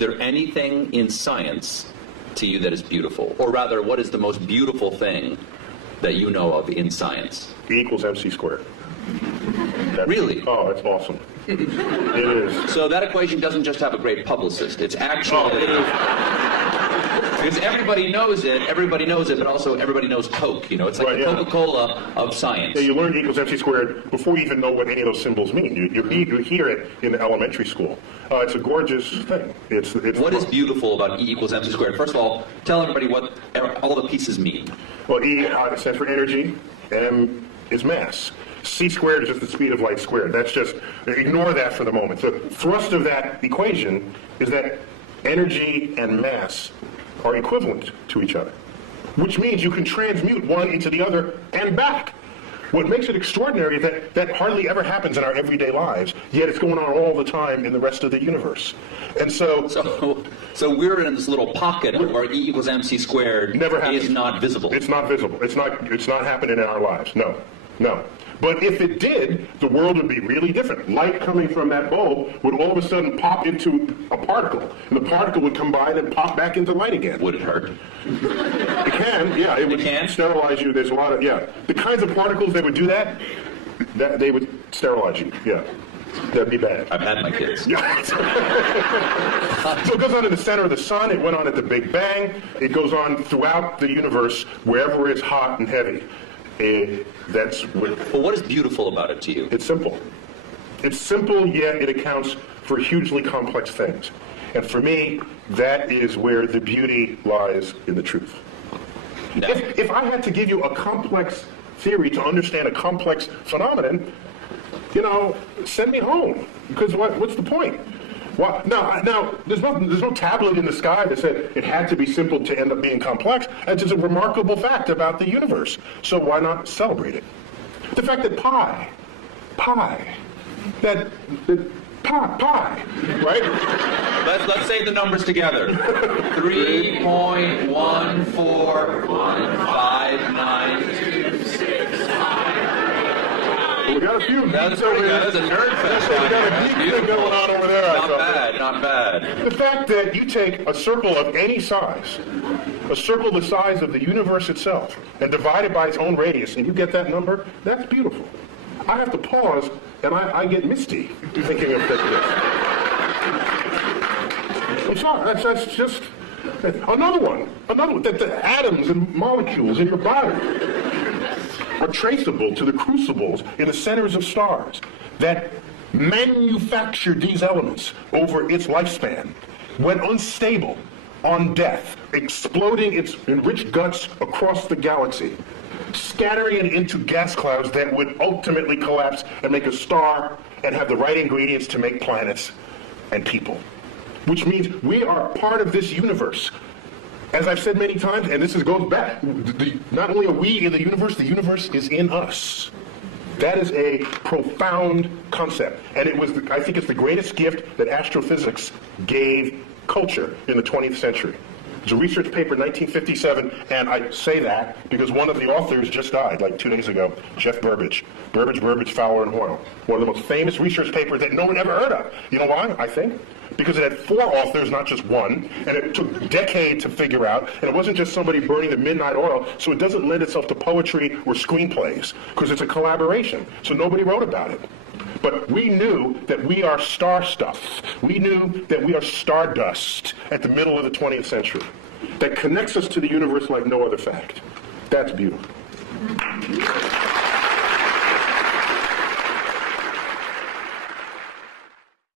there anything in science to you that is beautiful? Or rather, what is the most beautiful thing that you know of in science? E equals mc squared. Really? Oh, it's awesome. It is. So that equation doesn't just have a great publicist. It's actually... Because everybody knows it, but also everybody knows Coke. You know, it's like the Coca-Cola of science. Yeah, you learn E equals mc squared before you even know what any of those symbols mean. You hear it in elementary school. It's a gorgeous thing. What is beautiful about E equals mc squared? First of all, tell everybody what all the pieces mean. Well, E stands for energy, M is mass. C squared is just the speed of light squared. That's just, ignore that for the moment. The thrust of that equation is that energy and mass are equivalent to each other, which means you can transmute one into the other and back. What makes it extraordinary is that hardly ever happens in our everyday lives, yet it's going on all the time in the rest of the universe. And so we're in this little pocket where E equals mc squared is not visible. It's not visible. It's not happening in our lives. No. But if it did, the world would be really different. Light coming from that bulb would all of a sudden pop into a particle, and the particle would combine and pop back into light again. Would it hurt? It can, yeah. It would sterilize you. There's a lot of, the kinds of particles that would do that they would sterilize you, yeah. That'd be bad. I've had my kids. Yeah. So it goes on in the center of the sun. It went on at the Big Bang. It goes on throughout the universe, wherever it's hot and heavy. Well, what is beautiful about it to you? It's simple. It's simple, yet it accounts for hugely complex things. And for me, that is where the beauty lies in the truth. No. If I had to give you a complex theory to understand a complex phenomenon, send me home. Because what's the point? Well, now, there's no tablet in the sky that said it had to be simple to end up being complex. That's just a remarkable fact about the universe. So why not celebrate it? The fact that pi, right? Let's say the numbers together. 3.1415926. We got a few. That's pretty good. That's a nerd fest. We got a geek thing going on over there. Not bad. The fact that you take a circle of any size, a circle the size of the universe itself, and divide it by its own radius, and you get that number, that's beautiful. I have to pause, and I get misty thinking of this. It's not. That's just another one. That the atoms and molecules in your body are traceable to the crucibles in the centers of stars that manufactured these elements over its lifespan, when unstable, on death, exploding its enriched guts across the galaxy, scattering it into gas clouds that would ultimately collapse and make a star and have the right ingredients to make planets and people. Which means we are part of this universe. As I've said many times, and this goes back, not only are we in the universe is in us. That is a profound concept. And I think it's the greatest gift that astrophysics gave culture in the 20th century. There's a research paper in 1957, and I say that because one of the authors just died like 2 days ago, Jeff Burbidge, Fowler, and Hoyle. One of the most famous research papers that no one ever heard of. You know why, I think? Because it had 4 authors, not just one, and it took a decade to figure out, and it wasn't just somebody burning the midnight oil, so it doesn't lend itself to poetry or screenplays, because it's a collaboration, so nobody wrote about it. But we knew that we are star stuff. We knew that we are stardust at the middle of the 20th century. That connects us to the universe like no other fact. That's beautiful.